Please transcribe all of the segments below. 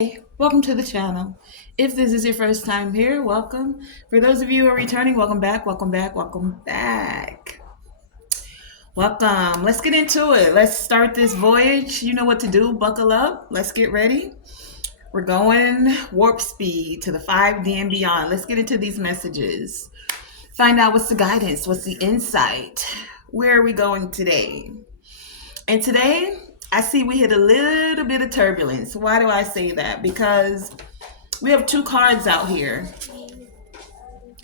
Hey, welcome to the channel. If this is your first time here, welcome. For those of you who are returning, welcome back, welcome back, welcome back. Welcome. Let's get into it. Let's start this voyage. You know what to do. Buckle up. Let's get ready. We're going warp speed to the 5D and beyond. Let's get into these messages. Find out what's the guidance, what's the insight. Where are we going today? And today, I see we hit a little bit of turbulence. Why do I say that? Because we have two cards out here.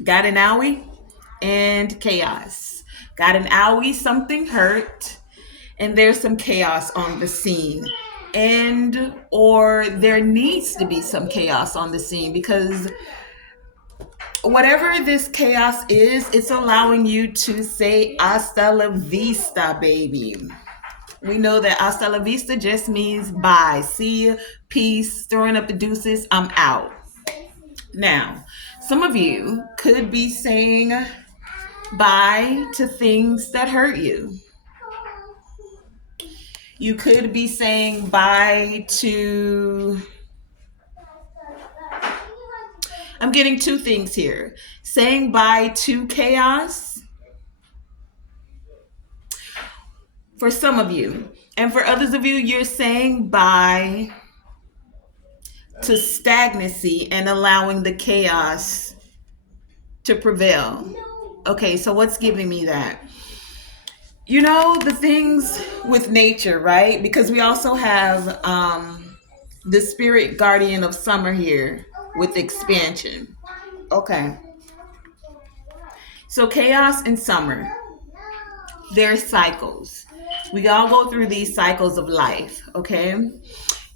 Got an owie and chaos. Got an owie, something hurt, and there's some chaos on the scene. And or there needs to be some chaos on the scene because whatever this chaos is, it's allowing you to say hasta la vista, baby. We know that hasta la vista just means bye. See ya, peace, throwing up the deuces, I'm out. Now, some of you could be saying bye to things that hurt you. You could be saying bye to... I'm getting two things here. Saying bye to chaos for some of you. And for others of you, you're saying bye to stagnancy and allowing the chaos to prevail. Okay, so what's giving me that? You know, the things with nature, right? Because we also have the spirit guardian of summer here with expansion. Okay. So chaos and summer, there's cycles. We all go through these cycles of life, okay?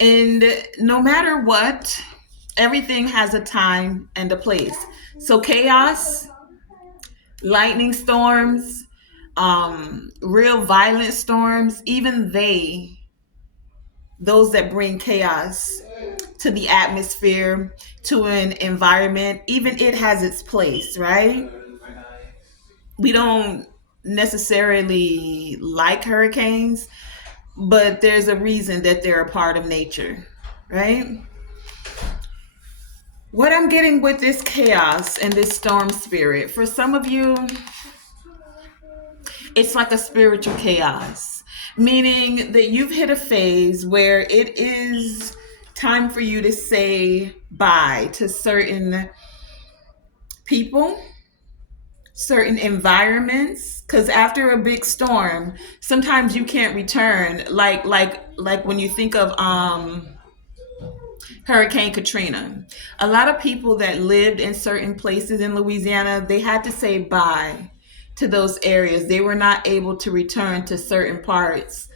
And no matter what, everything has a time and a place. So chaos, lightning storms, real violent storms, even those that bring chaos to the atmosphere, to an environment, even it has its place, right? We don't necessarily like hurricanes, but there's a reason that they're a part of nature, right? What I'm getting with this chaos and this storm spirit, for some of you, it's like a spiritual chaos, meaning that you've hit a phase where it is time for you to say bye to certain people, certain environments, because after a big storm, sometimes you can't return. Like when you think of Hurricane Katrina, a lot of people that lived in certain places in Louisiana, they had to say bye to those areas. They were not able to return to certain parts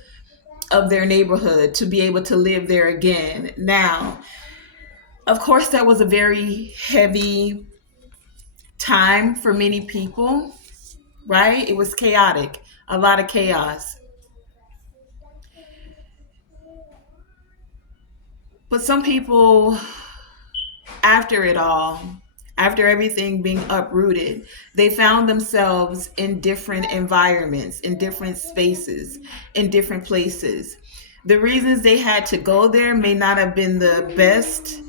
of their neighborhood to be able to live there again. Now, of course, that was a very heavy time for many people, right? It was chaotic, a lot of chaos. But some people, after it all, after everything being uprooted, they found themselves in different environments, in different spaces, in different places. The reasons they had to go there may not have been the best,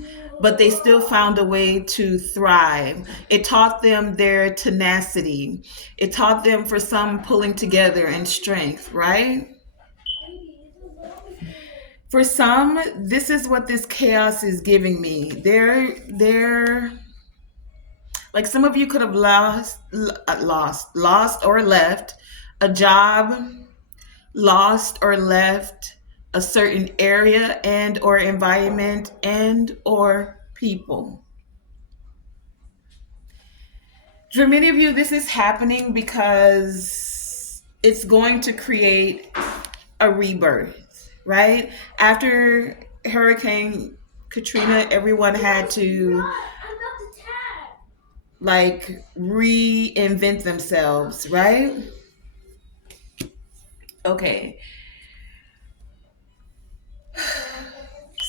but they still found a way to thrive. It taught them their tenacity. It taught them, for some, pulling together and strength, right? For some, this is what this chaos is giving me. They're like, some of you could have lost or left a job, lost or left a certain area and or environment and or people. For many of you, this is happening because it's going to create a rebirth, right? After Hurricane Katrina, everyone had to like reinvent themselves, right? Okay.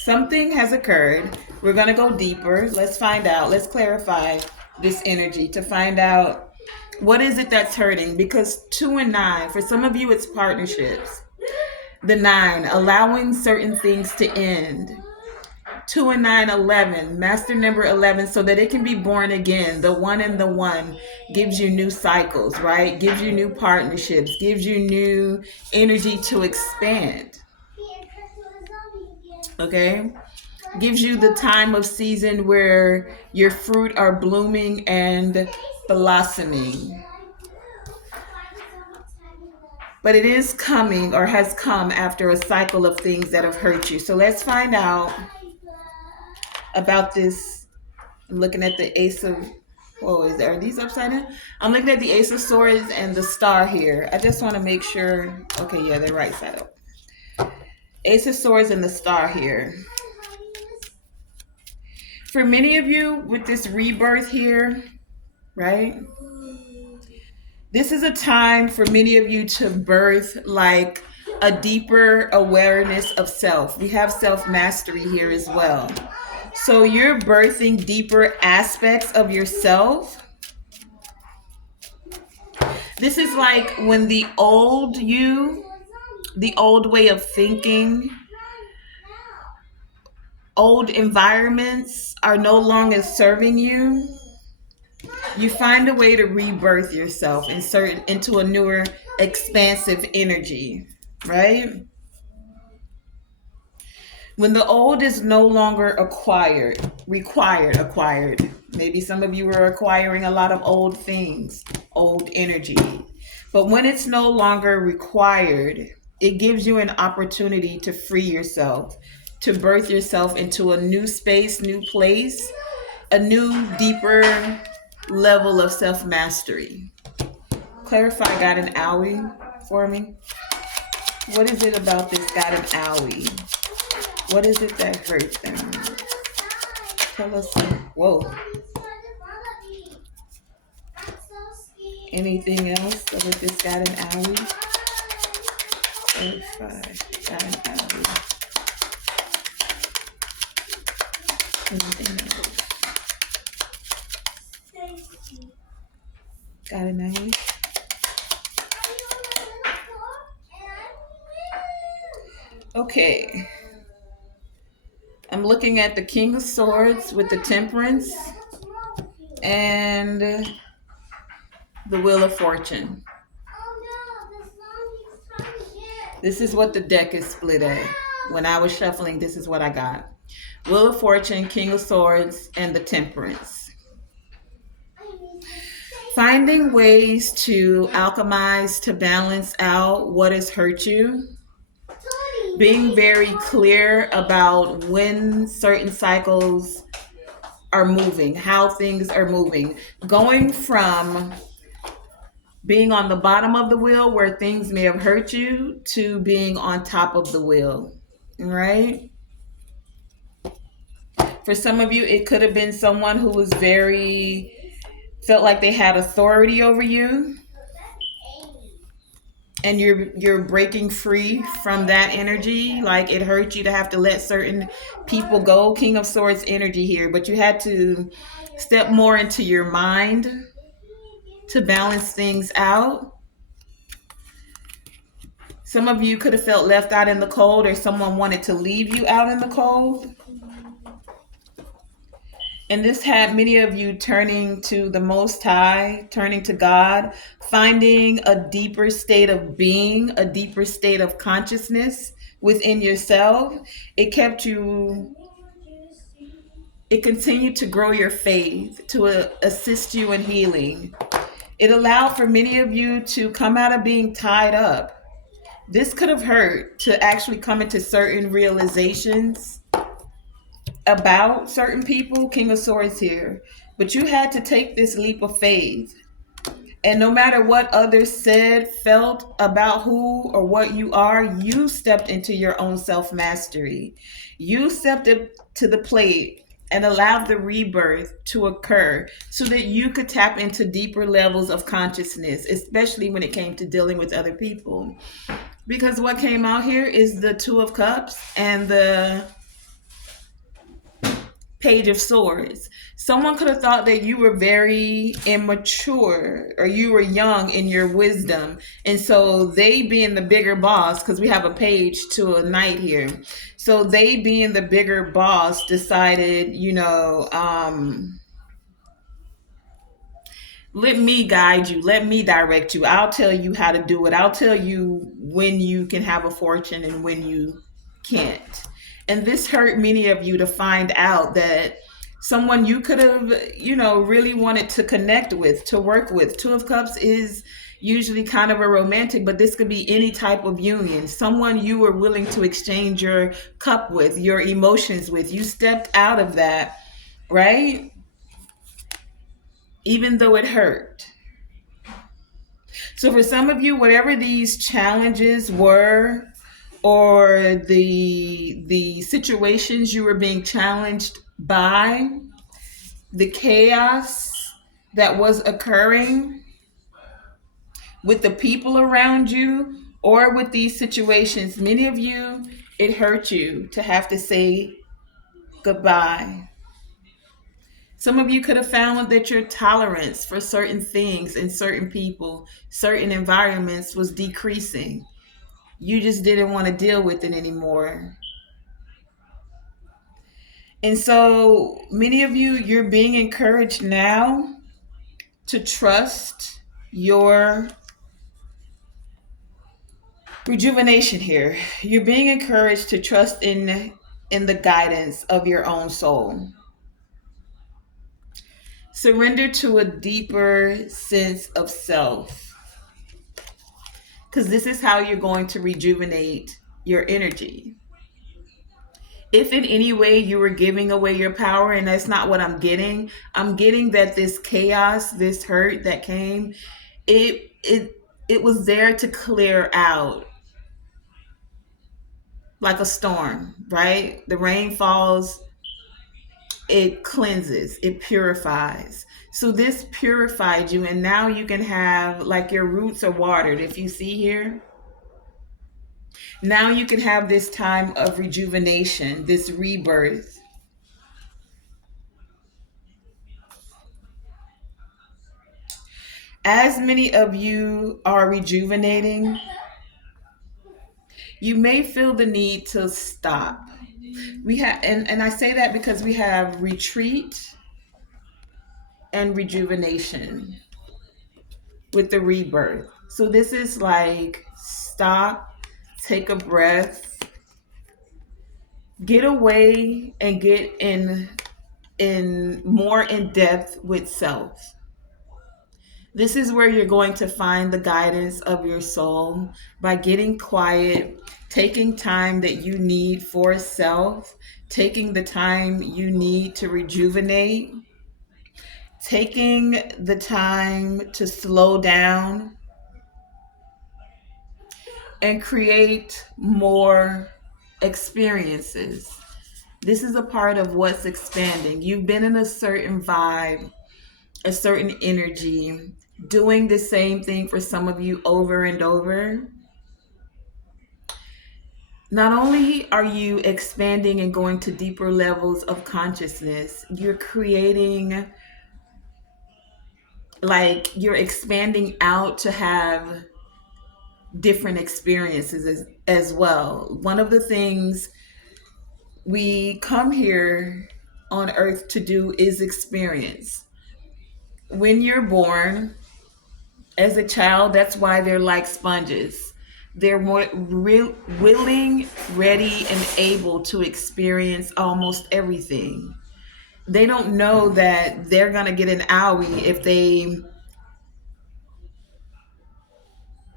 Something has occurred. We're going to go deeper. Let's find out. Let's clarify this energy to find out what is it that's hurting. Because 2 and 9, for some of you, it's partnerships. The 9, allowing certain things to end. 2 and 9, 11. Master number 11, so that it can be born again. The one and the one gives you new cycles, right? Gives you new partnerships, gives you new energy to expand. Okay? Gives you the time of season where your fruit are blooming and blossoming. But it is coming or has come after a cycle of things that have hurt you. So let's find out about this. I'm looking at the Ace of, are these upside down? I'm looking at the Ace of Swords and the Star here. I just want to make sure. Okay, yeah, they're right side up. Ace of Swords and the Star here. For many of you with this rebirth here, right? This is a time for many of you to birth like a deeper awareness of self. We have self-mastery here as well. So you're birthing deeper aspects of yourself. This is like when the old you, the old way of thinking, old environments are no longer serving you. You find a way to rebirth yourself, insert into a newer, expansive energy, right? When the old is no longer acquired. Maybe some of you are acquiring a lot of old things, old energy. But when it's no longer required, it gives you an opportunity to free yourself, to birth yourself into a new space, new place, a new, deeper level of self-mastery. Clarify God and Owie for me. What is it about this God and Owie? What is it that hurts them? Tell us. Whoa. Anything else with this God and Owie? Clarify God and Owie. Anything else? God and Owie. Okay. I'm looking at the King of Swords with the Temperance and the Wheel of Fortune. This is what the deck is split at. When I was shuffling, this is what I got. Wheel of Fortune, King of Swords, and the Temperance. Finding ways to alchemize, to balance out what has hurt you. Being very clear about when certain cycles are moving, how things are moving. Going from being on the bottom of the wheel where things may have hurt you to being on top of the wheel, right? For some of you, it could have been someone who was felt like they had authority over you. And you're breaking free from that energy. Like it hurt you to have to let certain people go. King of Swords energy here. But you had to step more into your mind to balance things out. Some of you could have felt left out in the cold, or someone wanted to leave you out in the cold. And this had many of you turning to the Most High, turning to God, finding a deeper state of being, a deeper state of consciousness within yourself. It continued to grow your faith, to assist you in healing. It allowed for many of you to come out of being tied up. This could have hurt to actually come into certain realizations about certain people. King of Swords here. But you had to take this leap of faith. And no matter what others said, felt about who or what you are, you stepped into your own self-mastery. You stepped up to the plate and allowed the rebirth to occur so that you could tap into deeper levels of consciousness, especially when it came to dealing with other people. Because what came out here is the Two of Cups and the Page of Swords. Someone could have thought that you were very immature or you were young in your wisdom. And so they being the bigger boss, because we have a page to a knight here. So they being the bigger boss decided, let me guide you. Let me direct you. I'll tell you how to do it. I'll tell you when you can have a fortune and when you can't. And this hurt many of you to find out that someone you could have, really wanted to connect with, to work with. Two of Cups is usually kind of a romantic, but this could be any type of union. Someone you were willing to exchange your cup with, your emotions with. You stepped out of that, right? Even though it hurt. So for some of you, whatever these challenges were, or the situations you were being challenged by, the chaos that was occurring with the people around you or with these situations, many of you, it hurt you to have to say goodbye. Some of you could have found that your tolerance for certain things and certain people, certain environments was decreasing. You just didn't want to deal with it anymore. And so many of you, you're being encouraged now to trust your rejuvenation here. You're being encouraged to trust in the guidance of your own soul. Surrender to a deeper sense of self, because this is how you're going to rejuvenate your energy. If in any way you were giving away your power, and that's not what I'm getting that this chaos, this hurt that came, it was there to clear out like a storm, right? The rain falls, it cleanses, it purifies. So this purified you, and now you can have, like, your roots are watered. If you see here, now you can have this time of rejuvenation, this rebirth. As many of you are rejuvenating, you may feel the need to stop. We have, and I say that because we have retreat and rejuvenation with the rebirth. So this is like stop, take a breath, get away and get in more in depth with self. This is where you're going to find the guidance of your soul by getting quiet, taking time that you need for self, taking the time you need to rejuvenate, taking the time to slow down and create more experiences. This is a part of what's expanding. You've been in a certain vibe, a certain energy, doing the same thing for some of you over and over. Not only are you expanding and going to deeper levels of consciousness, you're creating, like, you're expanding out to have different experiences as well. One of the things we come here on earth to do is experience. When you're born as a child, that's why they're like sponges. They're more willing, ready, and able to experience almost everything. They don't know that they're going to get an owie if they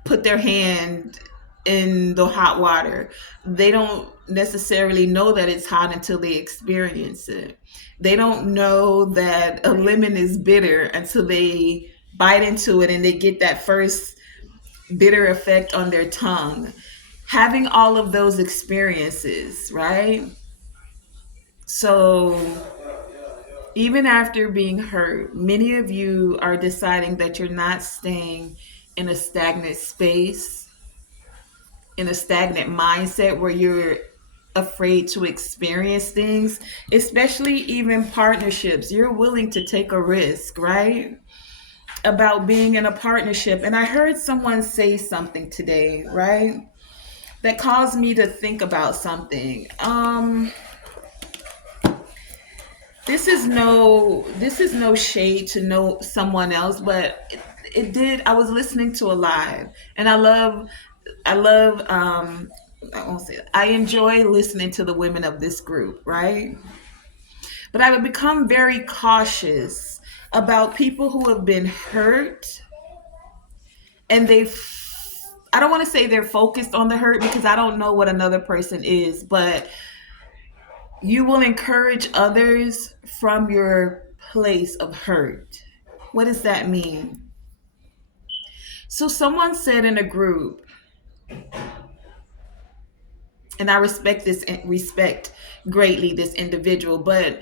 put their hand in the hot water. They don't necessarily know that it's hot until they experience it. They don't know that a lemon is bitter until they bite into it and they get that first bitter effect on their tongue. Having all of those experiences, right? So even after being hurt, many of you are deciding that you're not staying in a stagnant space, in a stagnant mindset where you're afraid to experience things, especially even partnerships. You're willing to take a risk, right? About being in a partnership. And I heard someone say something today, right? That caused me to think about something. This is no shade to know someone else, but it did. I was listening to a live, and I love I won't say it. I enjoy listening to the women of this group, right? But I would become very cautious about people who have been hurt, and I don't want to say they're focused on the hurt because I don't know what another person is, but you will encourage others from your place of hurt. What does that mean? So someone said in a group, and I respect greatly this individual, but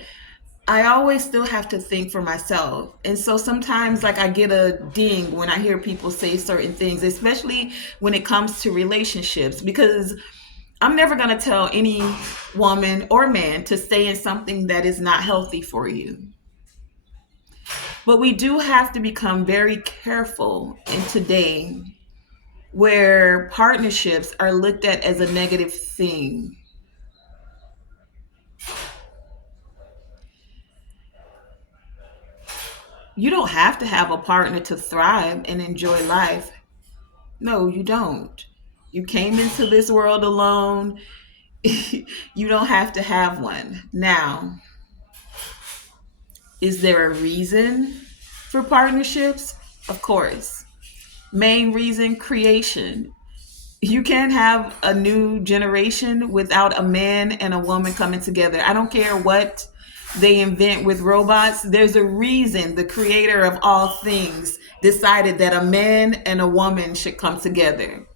I always still have to think for myself. And so sometimes like I get a ding when I hear people say certain things, especially when it comes to relationships, because I'm never going to tell any woman or man to stay in something that is not healthy for you. But we do have to become very careful in today where partnerships are looked at as a negative thing. You don't have to have a partner to thrive and enjoy life. No, you don't. You came into this world alone. You don't have to have one. Now, is there a reason for partnerships? Of course. Main reason, creation. You can't have a new generation without a man and a woman coming together. I don't care what they invent with robots. There's a reason the creator of all things decided that a man and a woman should come together.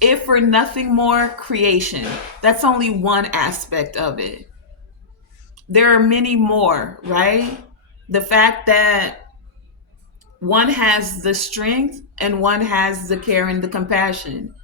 If for nothing more, creation. That's only one aspect of it. There are many more, right? The fact that one has the strength and one has the care and the compassion.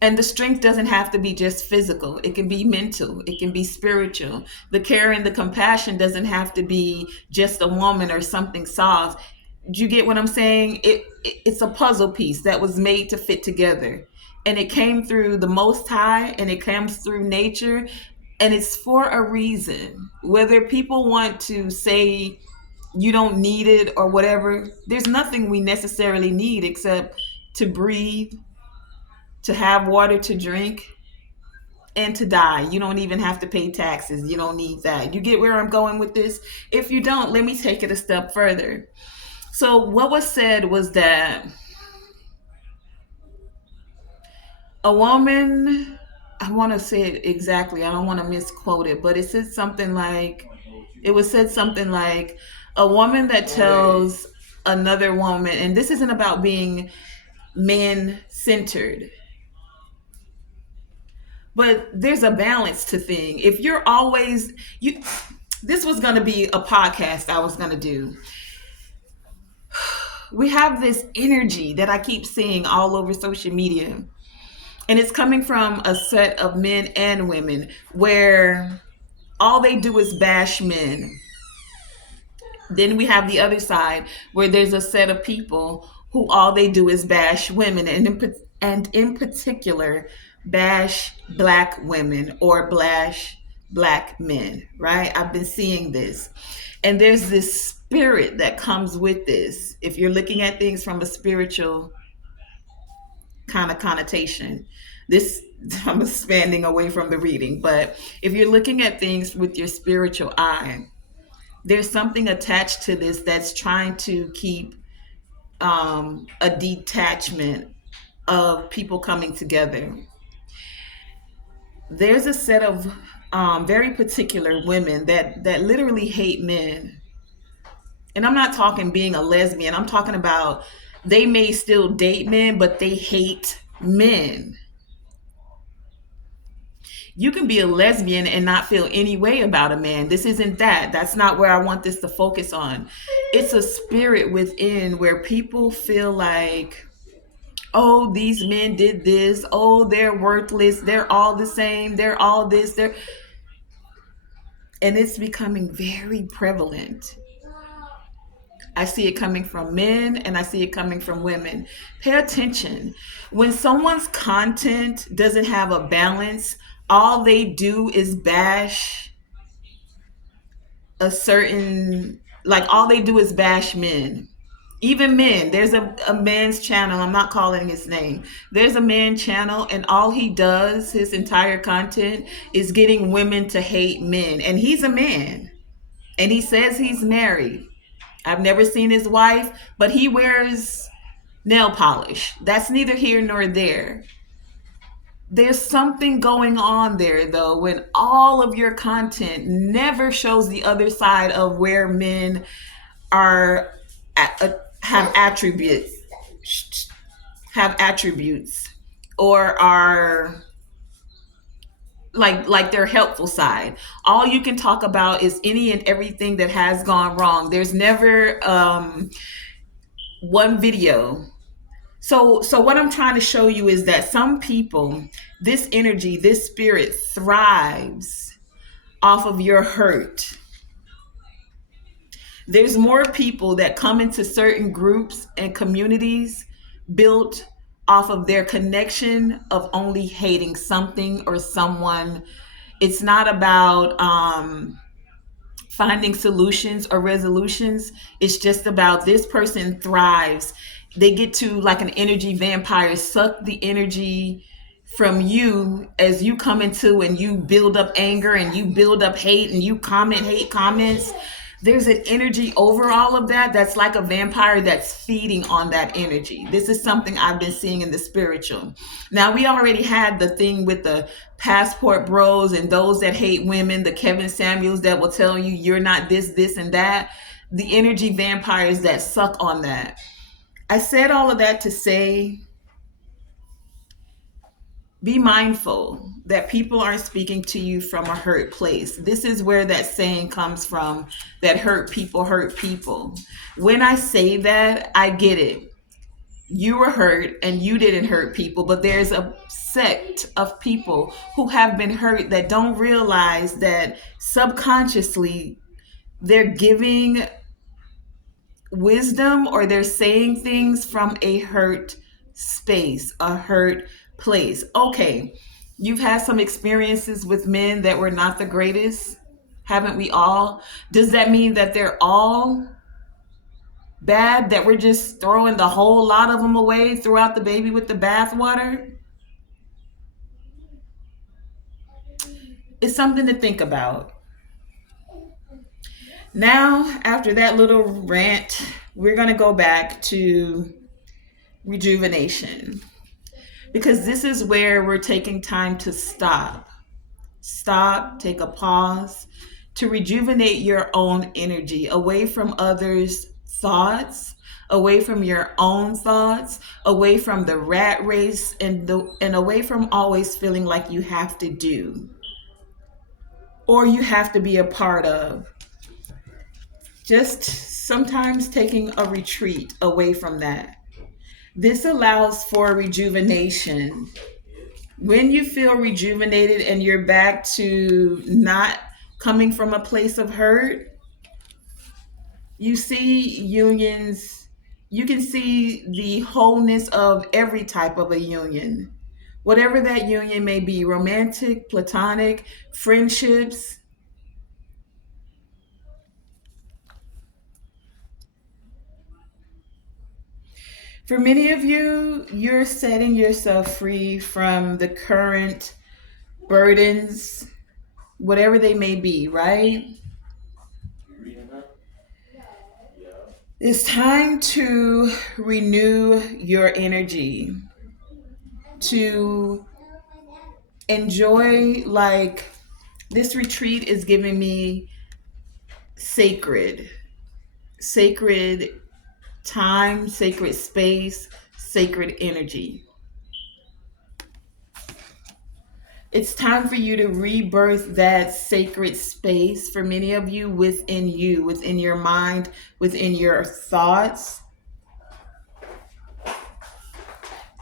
And the strength doesn't have to be just physical. It can be mental. It can be spiritual. The care and the compassion doesn't have to be just a woman or something soft. Do you get what I'm saying? It's a puzzle piece that was made to fit together. And it came through the Most High and it comes through nature. And it's for a reason. Whether people want to say you don't need it or whatever, there's nothing we necessarily need except to breathe, to have water to drink, and to die. You don't even have to pay taxes. You don't need that. You get where I'm going with this? If you don't, let me take it a step further. So what was said was that a woman, I want to say it exactly. I don't want to misquote it, but it was said something like a woman that tells another woman, and this isn't about being man centered, but there's a balance to thing. If you're always you this was going to be a podcast I was going to do. We have this energy that I keep seeing all over social media, and it's coming from a set of men and women where all they do is bash men. Then we have the other side where there's a set of people who all they do is bash women, and in particular bash black women or bash black men, right? I've been seeing this. And there's this spirit that comes with this. If you're looking at things from a spiritual kind of connotation, this I'm expanding away from the reading, but if you're looking at things with your spiritual eye, there's something attached to this that's trying to keep a detachment of people coming together. There's a set of very particular women that literally hate men. And I'm not talking being a lesbian. I'm talking about they may still date men, but they hate men. You can be a lesbian and not feel any way about a man. This isn't that. That's not where I want this to focus on. It's a spirit within where people feel like Oh, these men did this. Oh, they're worthless. They're all the same. They're all this. They're and it's becoming very prevalent. I see it coming from men and I see it coming from women. Pay attention. When someone's content doesn't have a balance, all they do is bash a certain, like, all they do is bash men. Even men. There's a man's channel. I'm not calling his name. There's a man channel, and all he does, his entire content, is getting women to hate men. And he's a man. And he says he's married. I've never seen his wife, but he wears nail polish. That's neither here nor there. There's something going on there, though, when all of your content never shows the other side of where men are have attributes, or are like their helpful side. All you can talk about is any and everything that has gone wrong. There's never one video. So what I'm trying to show you is that some people, this energy, this spirit thrives off of your hurt. There's more people that come into certain groups and communities built off of their connection of only hating something or someone. It's not about finding solutions or resolutions. It's just about this person thrives. They get to, like an energy vampire, suck the energy from you as you come into and you build up anger and you build up hate and you hate comments. There's an energy over all of that that's like a vampire that's feeding on that energy. This is something I've been seeing in the spiritual. Now, we already had the thing with the passport bros and those that hate women, the Kevin Samuels that will tell you you're not this, and that. The energy vampires that suck on that. I said all of that to say, be mindful that people aren't speaking to you from a hurt place. This is where that saying comes from, that hurt people hurt people. When I say that, I get it. You were hurt and you didn't hurt people, but there's a sect of people who have been hurt that don't realize that subconsciously they're giving wisdom or they're saying things from a hurt space, a hurt place. Okay, you've had some experiences with men that were not the greatest, haven't we all? Does that mean that they're all bad, that we're just throwing the whole lot of them away, throw out the baby with the bathwater? It's something to think about. Now, after that little rant, we're going to go back to rejuvenation, because this is where we're taking time to stop, take a pause, to rejuvenate your own energy away from others' thoughts, away from your own thoughts, away from the rat race, and away from always feeling like you have to do or you have to be a part of. Just sometimes taking a retreat away from that. This allows for rejuvenation. When you feel rejuvenated and you're back to not coming from a place of hurt, you see unions, you can see the wholeness of every type of a union. Whatever that union may be, romantic, platonic, friendships. For many of you, you're setting yourself free from the current burdens, whatever they may be, right? It's time to renew your energy, to enjoy, like, this retreat is giving me sacred time, sacred space, sacred energy. It's time for you to rebirth that sacred space for many of you, within your mind, within your thoughts.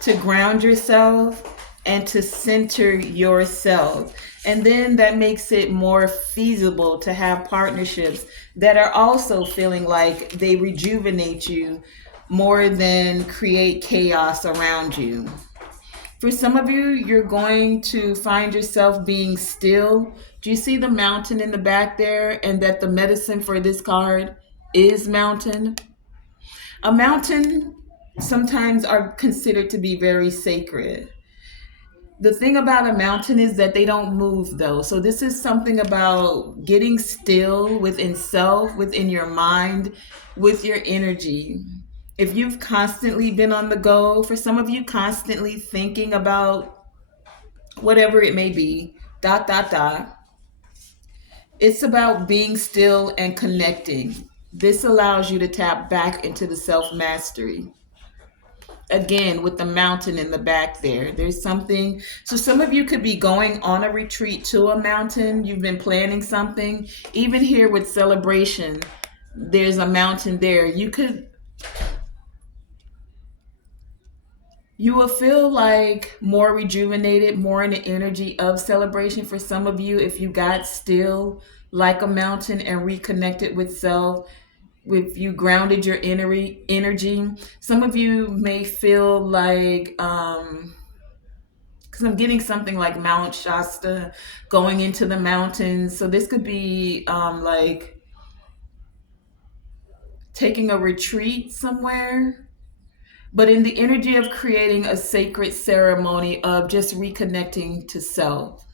to ground yourself and to center yourself. And then that makes it more feasible to have partnerships that are also feeling like they rejuvenate you more than create chaos around you. For some of you, you're going to find yourself being still. Do you see the mountain in the back there? And that the medicine for this card is mountain? A mountain sometimes are considered to be very sacred. The thing about a mountain is that they don't move though. So this is something about getting still within self, within your mind, with your energy. If you've constantly been on the go, for some of you constantly thinking about whatever it may be, dot dot dot, it's about being still and connecting. This allows you to tap back into the self mastery. Again, with the mountain in the back there, there's something. So some of you could be going on a retreat to a mountain. You've been planning something. Even here with celebration, there's a mountain there. You will feel like more rejuvenated, more in the energy of celebration. For some of you, if you got still like a mountain and reconnected with self, if you grounded your energy, some of you may feel like, because I'm getting something like Mount Shasta, going into the mountains. So this could be like taking a retreat somewhere, but in the energy of creating a sacred ceremony of just reconnecting to self.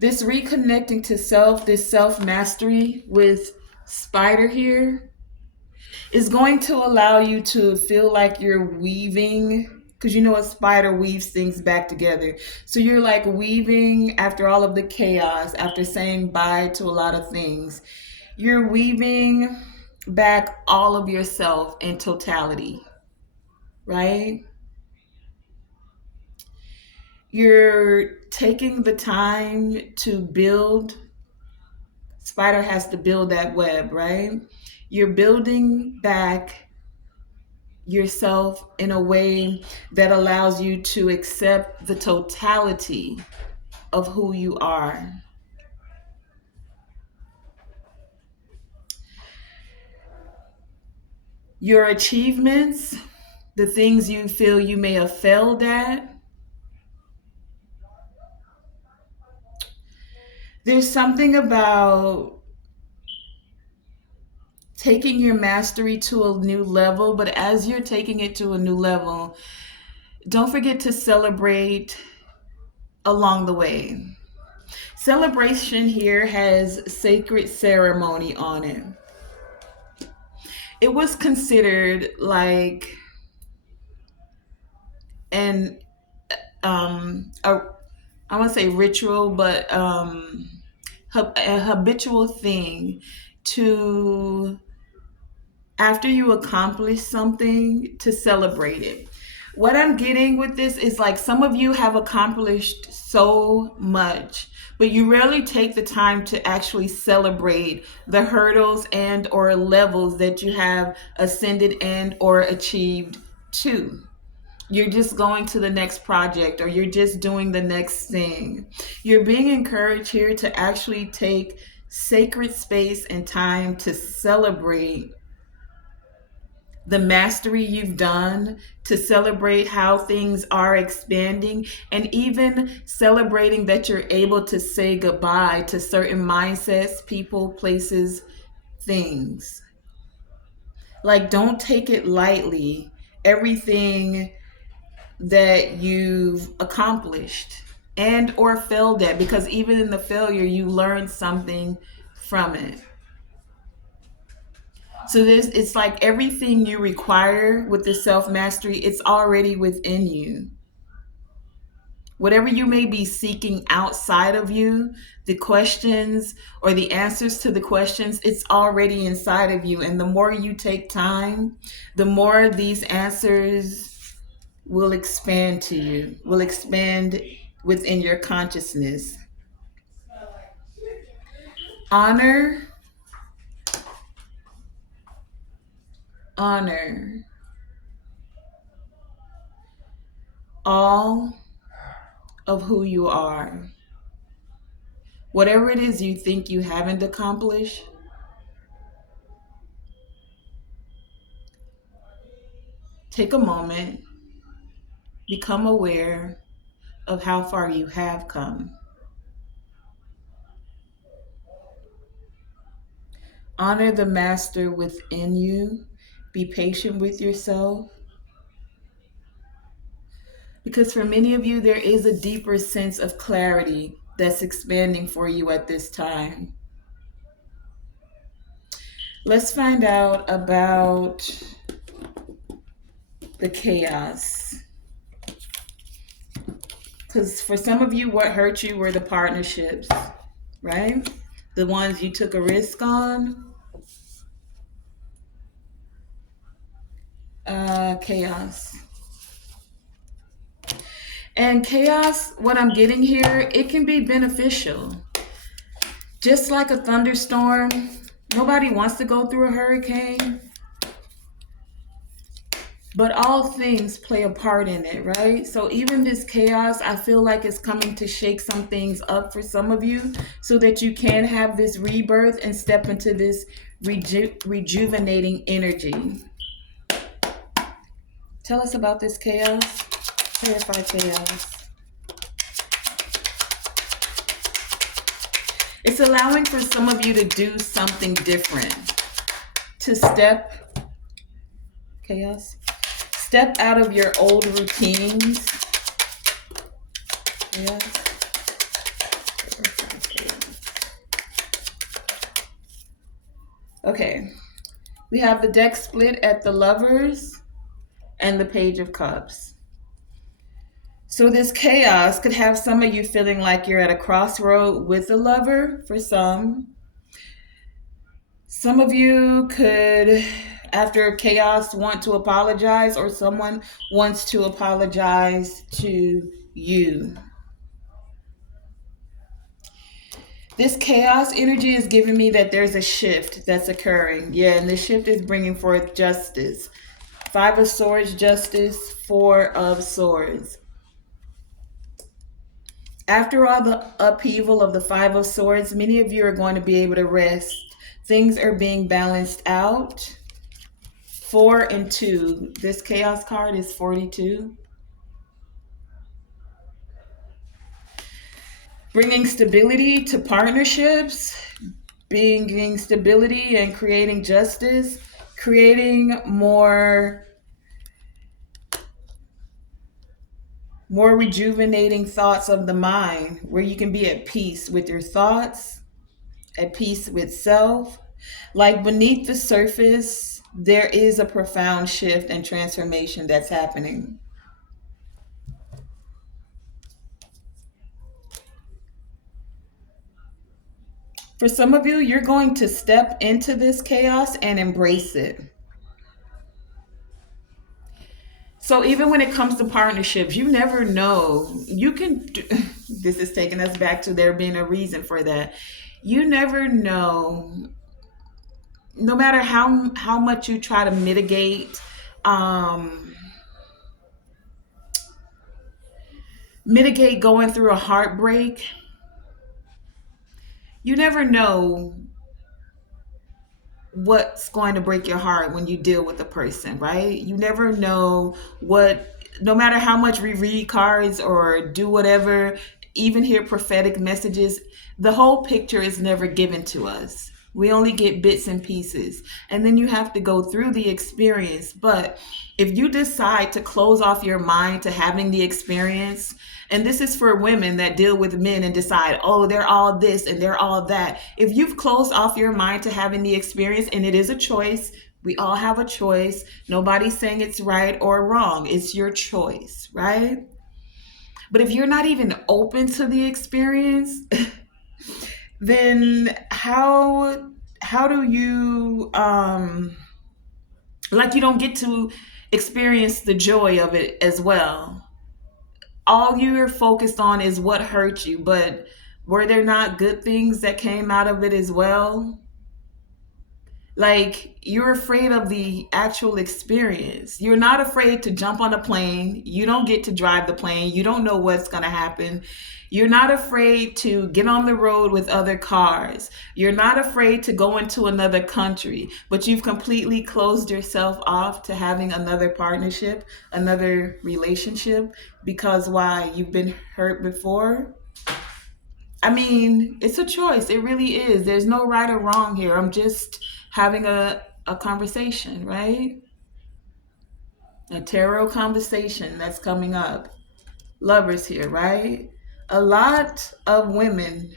This reconnecting to self, this self mastery with Spider here, is going to allow you to feel like you're weaving, because you know a spider weaves things back together. So you're like weaving after all of the chaos, after saying bye to a lot of things. You're weaving back all of yourself in totality, right? You're taking the time to build. Spider has to build that web, right? You're building back yourself in a way that allows you to accept the totality of who you are. Your achievements, the things you feel you may have failed at. There's something about taking your mastery to a new level, but as you're taking it to a new level, don't forget to celebrate along the way. Celebration here has sacred ceremony on it. It was considered like an a, I want to say ritual, but a habitual thing to, after you accomplish something, to celebrate it. What I'm getting with this is like some of you have accomplished so much, but you rarely take the time to actually celebrate the hurdles and or levels that you have ascended and or achieved to. You're just going to the next project or you're just doing the next thing. You're being encouraged here to actually take sacred space and time to celebrate the mastery you've done, to celebrate how things are expanding, and even celebrating that you're able to say goodbye to certain mindsets, people, places, things. Like, don't take it lightly, everything that you've accomplished and or failed at, because even in the failure you learn something from it. So this, it's like everything you require with the self mastery, it's already within you. Whatever you may be seeking outside of you, the questions or the answers to the questions, it's already inside of you. And the more you take time, the more these answers will expand to you, will expand within your consciousness. Honor, honor. all of who you are. Whatever it is you think you haven't accomplished, take a moment, become aware of how far you have come. Honor the master within you. Be patient with yourself. Because for many of you, there is a deeper sense of clarity that's expanding for you at this time. Let's find out about the chaos. Because for some of you, what hurt you were the partnerships, right? The ones you took a risk on. Chaos. And chaos, what I'm getting here, it can be beneficial. Just like a thunderstorm, nobody wants to go through a hurricane, but all things play a part in it, right? So even this chaos, I feel like it's coming to shake some things up for some of you so that you can have this rebirth and step into this rejuvenating energy. Tell us about this chaos. Clarify chaos. It's allowing for some of you to do something different. To step out of your old routines. Yeah. Okay. We have the deck split at the Lovers and the Page of Cups. So this chaos could have some of you feeling like you're at a crossroad with the Lover for some. Some of you could, after chaos, want to apologize, or someone wants to apologize to you. This chaos energy is giving me that there's a shift that's occurring. Yeah, and this shift is bringing forth justice. 5 of Swords, justice, 4 of Swords. After all the upheaval of the 5 of Swords, many of you are going to be able to rest. Things are being balanced out. 4 and 2. This chaos card is 42. Bringing stability to partnerships, bringing stability and creating justice, creating more rejuvenating thoughts of the mind, where you can be at peace with your thoughts, at peace with self. Like beneath the surface, there is a profound shift and transformation that's happening. For some of you, you're going to step into this chaos and embrace it. So even when it comes to partnerships, you never know. This is taking us back to there being a reason for that. You never know. No matter how much you try to mitigate going through a heartbreak, you never know what's going to break your heart when you deal with a person, right? You never know no matter how much we read cards or do whatever, even hear prophetic messages, the whole picture is never given to us. We only get bits and pieces. And then you have to go through the experience. But if you decide to close off your mind to having the experience, and this is for women that deal with men and decide, oh, they're all this and they're all that. If you've closed off your mind to having the experience, and it is a choice, we all have a choice. Nobody's saying it's right or wrong. It's your choice, right? But if you're not even open to the experience, then how do you you don't get to experience the joy of it as well. All you're focused on is what hurt you, but were there not good things that came out of it as well? Like, you're afraid of the actual experience. You're not afraid to jump on a plane. You don't get to drive the plane. You don't know what's going to happen. You're not afraid to get on the road with other cars. You're not afraid to go into another country, but you've completely closed yourself off to having another partnership, another relationship, because why? You've been hurt before. I mean, it's a choice. It really is. There's no right or wrong here. I'm just having a conversation, right? A tarot conversation that's coming up. Lovers here, right? A lot of women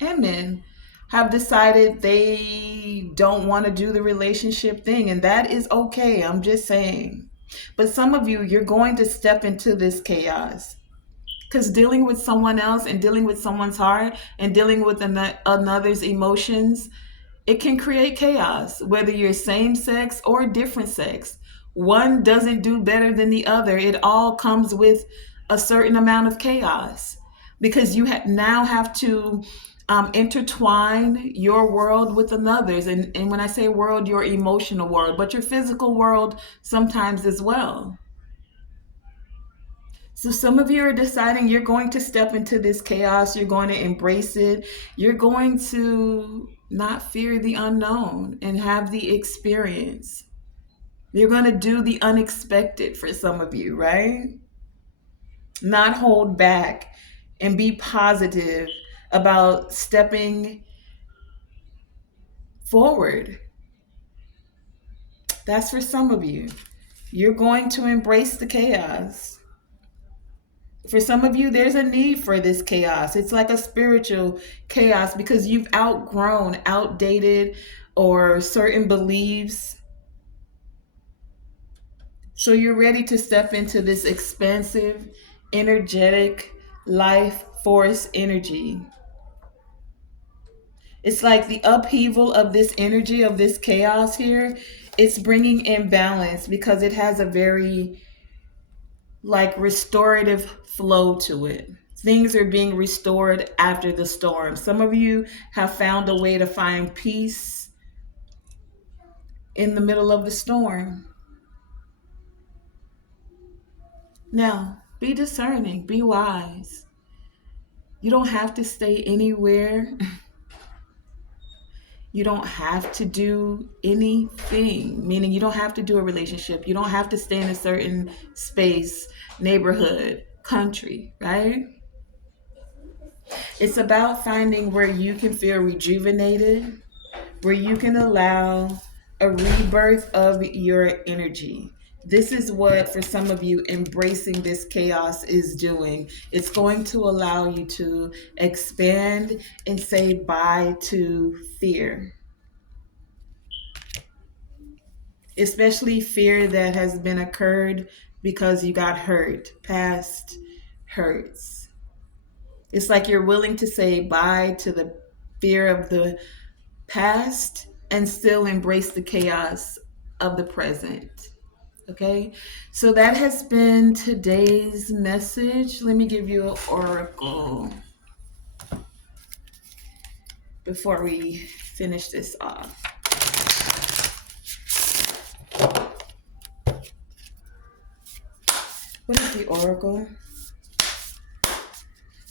and men have decided they don't want to do the relationship thing, and that is okay. I'm just saying. But some of you, you're going to step into this chaos. Because dealing with someone else and dealing with someone's heart and dealing with another's emotions, it can create chaos, whether you're same sex or different sex. One doesn't do better than the other. It all comes with a certain amount of chaos because you now have to intertwine your world with another's. And when I say world, your emotional world, but your physical world sometimes as well. So some of you are deciding you're going to step into this chaos, you're going to embrace it, you're going to not fear the unknown and have the experience. You're going to do the unexpected for some of you, right? Not hold back and be positive about stepping forward. That's for some of you. You're going to embrace the chaos. For some of you, there's a need for this chaos. It's like a spiritual chaos because you've outgrown outdated or certain beliefs. So you're ready to step into this expansive, energetic, life force energy. It's like the upheaval of this energy, of this chaos here. It's bringing imbalance because it has a very like restorative flow to it. Things are being restored after the storm. Some of you have found a way to find peace in the middle of the storm. Now, be discerning, be wise. You don't have to stay anywhere. You don't have to do anything, meaning you don't have to do a relationship. You don't have to stay in a certain space, neighborhood, country, right? It's about finding where you can feel rejuvenated, where you can allow a rebirth of your energy. This is what, for some of you, embracing this chaos is doing. It's going to allow you to expand and say bye to fear, especially fear that has been occurred because you got hurt, past hurts. It's like you're willing to say bye to the fear of the past and still embrace the chaos of the present. Okay, so that has been today's message. Let me give you an oracle before we finish this off. What is the oracle?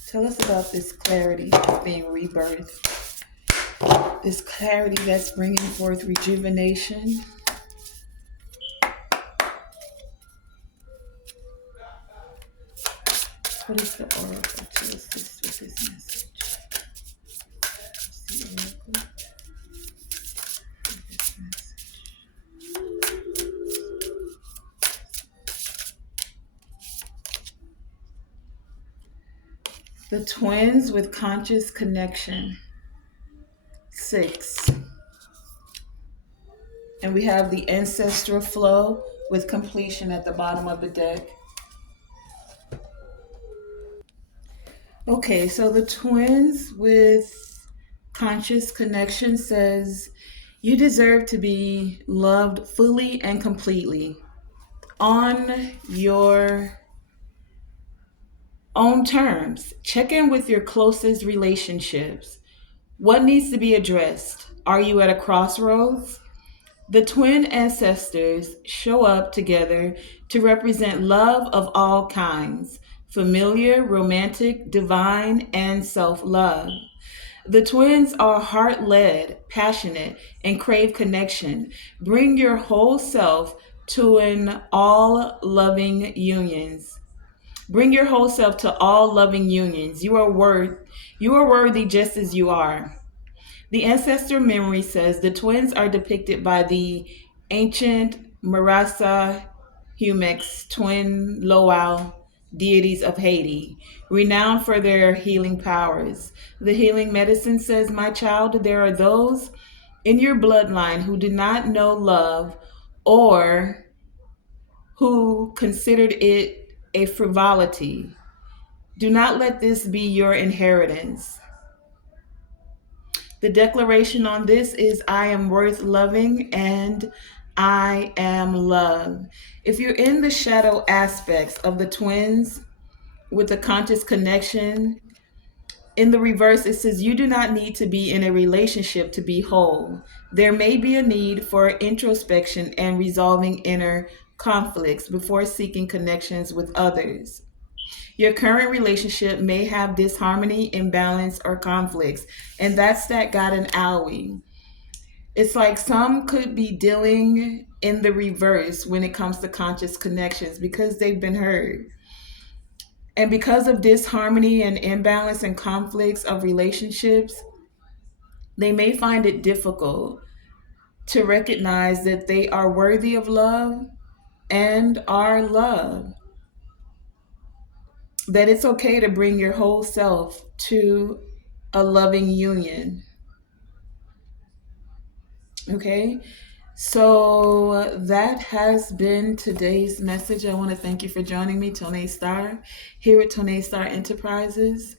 Tell us about this clarity being rebirthed, this clarity that's bringing forth rejuvenation. What is the oracle to assist with this message? What's the oracle for this message? The twins with conscious connection. 6. And we have the ancestral flow with completion at the bottom of the deck. Okay, so the twins with conscious connection says, you deserve to be loved fully and completely on your own terms. Check in with your closest relationships. What needs to be addressed? Are you at a crossroads? The twin ancestors show up together to represent love of all kinds: familiar, romantic, divine, and self love. The twins are heart led, passionate, and crave connection. Bring your whole self to an all loving unions. Bring your whole self to all loving unions. You are worthy just as you are. The ancestor memory says the twins are depicted by the ancient Marasa Humex twin Loal deities of Haiti, renowned for their healing powers. The healing medicine says, my child, there are those in your bloodline who did not know love or who considered it a frivolity. Do not let this be your inheritance. The declaration on this is I am worth loving and I am love. If you're in the shadow aspects of the twins with the conscious connection, in the reverse, it says you do not need to be in a relationship to be whole. There may be a need for introspection and resolving inner conflicts before seeking connections with others. Your current relationship may have disharmony, imbalance, or conflicts, and that's that God and owie. It's like some could be dealing in the reverse when it comes to conscious connections because they've been hurt. And because of disharmony and imbalance and conflicts of relationships, they may find it difficult to recognize that they are worthy of love and are loved. That it's okay to bring your whole self to a loving union. Okay? So that has been today's message. I want to thank you for joining me, Tonae Star, here at Tonae Star Enterprises.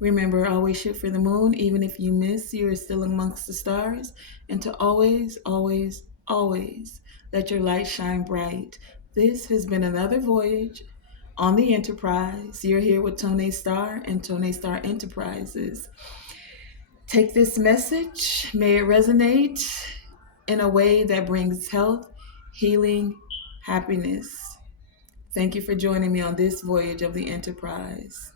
Remember, always shoot for the moon. Even if you miss, you are still amongst the stars. And to always, always, always let your light shine bright. This has been another voyage on the Enterprise. You're here with Tonae Star and Tonae Star Enterprises. Take this message. May it resonate in a way that brings health, healing, happiness. Thank you for joining me on this voyage of the Enterprise.